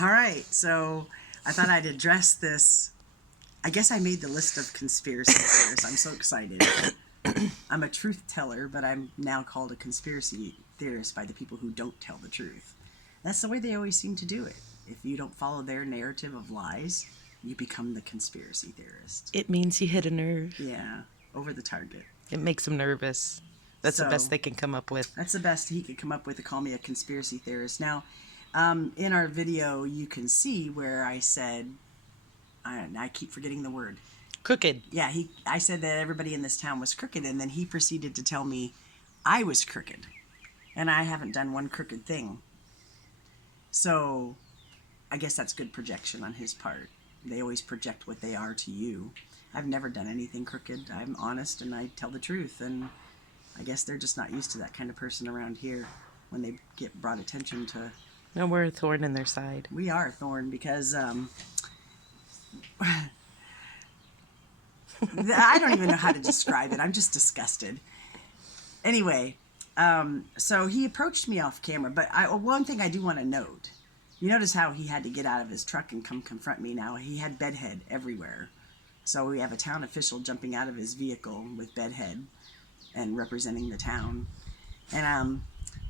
All right, so I thought I'd address this. I guess I made the list of conspiracy theorists. I'm so excited. I'm a truth teller, but I'm now called a conspiracy theorist by the people who don't tell the truth. That's the way they always seem to do it. If you don't follow their narrative of lies, you become the conspiracy theorist. It means you hit a nerve. Yeah, over the target. It makes them nervous. That's the best they can come up with. That's the best he could come up with to call me a conspiracy theorist. Now, in our video, you can see where I said, I keep forgetting the word. Crooked. Yeah, I said that everybody in this town was crooked, and then he proceeded to tell me I was crooked. And I haven't done one crooked thing. So, I guess that's good projection on his part. They always project what they are to you. I've never done anything crooked. I'm honest, and I tell the truth, and I guess they're just not used to that kind of person around here when they get brought attention to. No, we're a thorn in their side. We are a thorn because I don't even know how to describe it. I'm just disgusted. Anyway, so he approached me off camera, but one thing I do want to note. You notice how he had to get out of his truck and come confront me now. He had bedhead everywhere. So we have a town official jumping out of his vehicle with bedhead and representing the town. And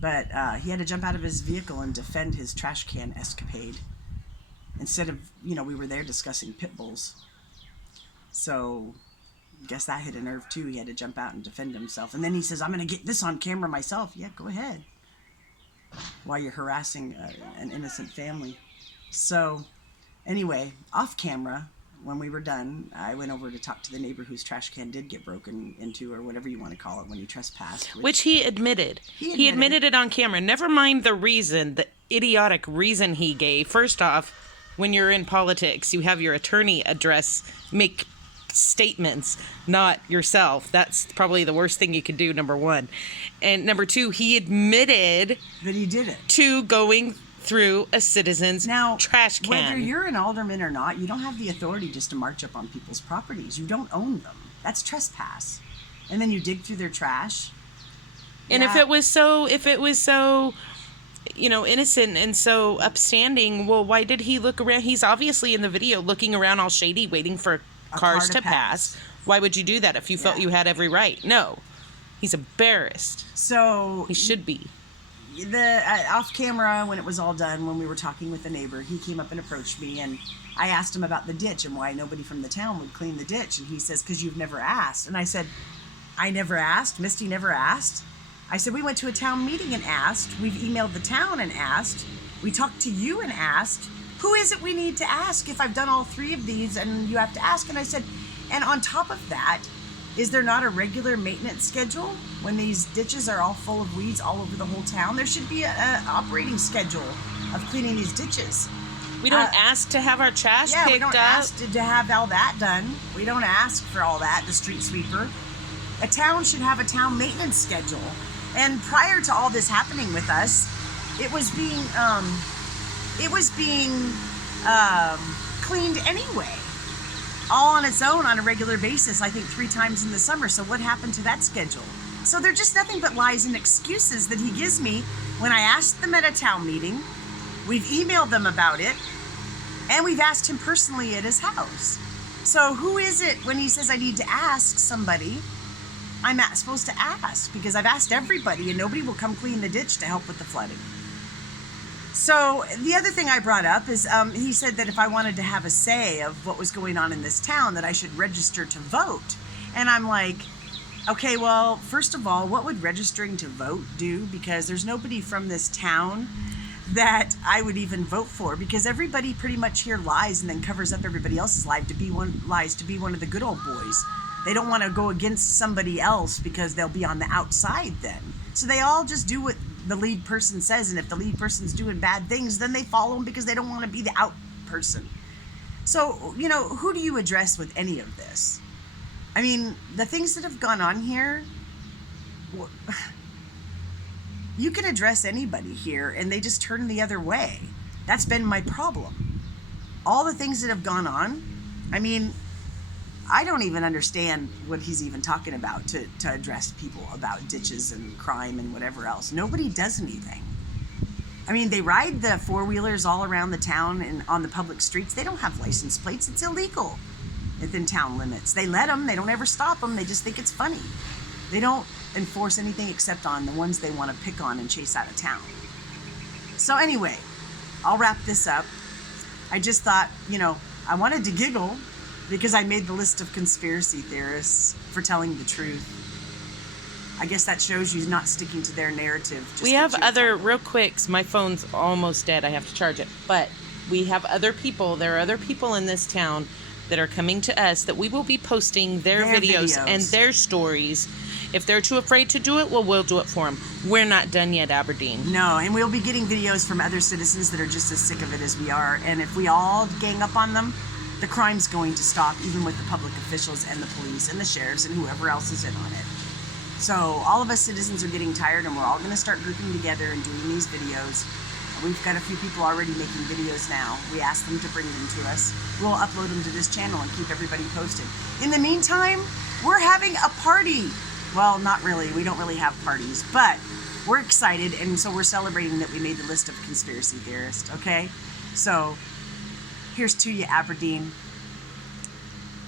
but he had to jump out of his vehicle and defend his trash can escapade. Instead of, we were there discussing pit bulls. So, guess that hit a nerve too. He had to jump out and defend himself. And then he says, I'm going to get this on camera myself. Yeah, go ahead. While you're harassing an innocent family. So, anyway, off camera, when we were done, I went over to talk to the neighbor whose trash can did get broken into, or whatever you want to call it, when you trespassed. Which he admitted. He admitted it on camera. Never mind the reason, the idiotic reason he gave. First off, when you're in politics, you have your attorney make statements, not yourself. That's probably the worst thing you could do, number one. And number two, he admitted that he did it to going through a citizen's trash can. Whether you're an alderman or not, you don't have the authority just to march up on people's properties. You don't own them. That's trespass. And then you dig through their trash. And if it was so innocent and so upstanding, well, why did he look around? He's obviously in the video looking around all shady, waiting for cars to pass. Why would you do that if you felt you had every right? No. He's embarrassed. So he should be. Off camera, when it was all done, when we were talking with the neighbor, he came up and approached me, and I asked him about the ditch and why nobody from the town would clean the ditch. And he says, because you've never asked. And I said, I never asked. Misty never asked. I said, we went to a town meeting and asked. We've emailed the town and asked. We talked to you and asked. Who is it we need to ask if I've done all three of these and you have to ask? And I said, and on top of that, is there not a regular maintenance schedule when these ditches are all full of weeds all over the whole town? There should be an operating schedule of cleaning these ditches. We don't ask to have our trash picked up. We don't ask to have all that done. We don't ask for all that, the street sweeper. A town should have a town maintenance schedule. And prior to all this happening with us, it was being cleaned anyway, all on its own on a regular basis, I think 3 times in the summer. So what happened to that schedule? So they're just nothing but lies and excuses that he gives me when I asked them at a town meeting. We've emailed them about it, and we've asked him personally at his house. So who is it when he says I need to ask somebody? I'm not supposed to ask, because I've asked everybody and nobody will come clean the ditch to help with the flooding. So the other thing I brought up is he said that if I wanted to have a say of what was going on in this town, that I should register to vote. And I'm like, okay, well, first of all, what would registering to vote do? Because there's nobody from this town that I would even vote for, because everybody pretty much here lies and then covers up everybody else's lies to be one of the good old boys. They don't want to go against somebody else because they'll be on the outside then. So they all just do what the lead person says, and if the lead person's doing bad things, then they follow them because they don't want to be the out person. So, who do you address with any of this? I mean, the things that have gone on here, you can address anybody here and they just turn the other way. That's been my problem. All the things that have gone on, I mean, I don't even understand what he's even talking about to address people about ditches and crime and whatever else. Nobody does anything. I mean, they ride the four-wheelers all around the town and on the public streets. They don't have license plates. It's illegal within town limits. They let them. They don't ever stop them. They just think it's funny. They don't enforce anything except on the ones they want to pick on and chase out of town. So anyway, I'll wrap this up. I just thought, I wanted to giggle because I made the list of conspiracy theorists for telling the truth. I guess that shows you not sticking to their narrative. We have other, real quick, my phone's almost dead. I have to charge it. But we have other people. There are other people in this town that are coming to us that we will be posting their videos and their stories. If they're too afraid to do it, well, we'll do it for them. We're not done yet, Aberdeen. No, and we'll be getting videos from other citizens that are just as sick of it as we are. And if we all gang up on them, the crime's going to stop, even with the public officials and the police and the sheriffs and whoever else is in on it. So all of us citizens are getting tired, and we're all going to start grouping together and doing these videos. We've got a few people already making videos now. We asked them to bring them to us. We'll upload them to this channel and keep everybody posted. In the meantime, we're having a party. Well, not really. We don't really have parties, but we're excited, and so we're celebrating that we made the list of conspiracy theorists, okay? So here's to you, Aberdeen.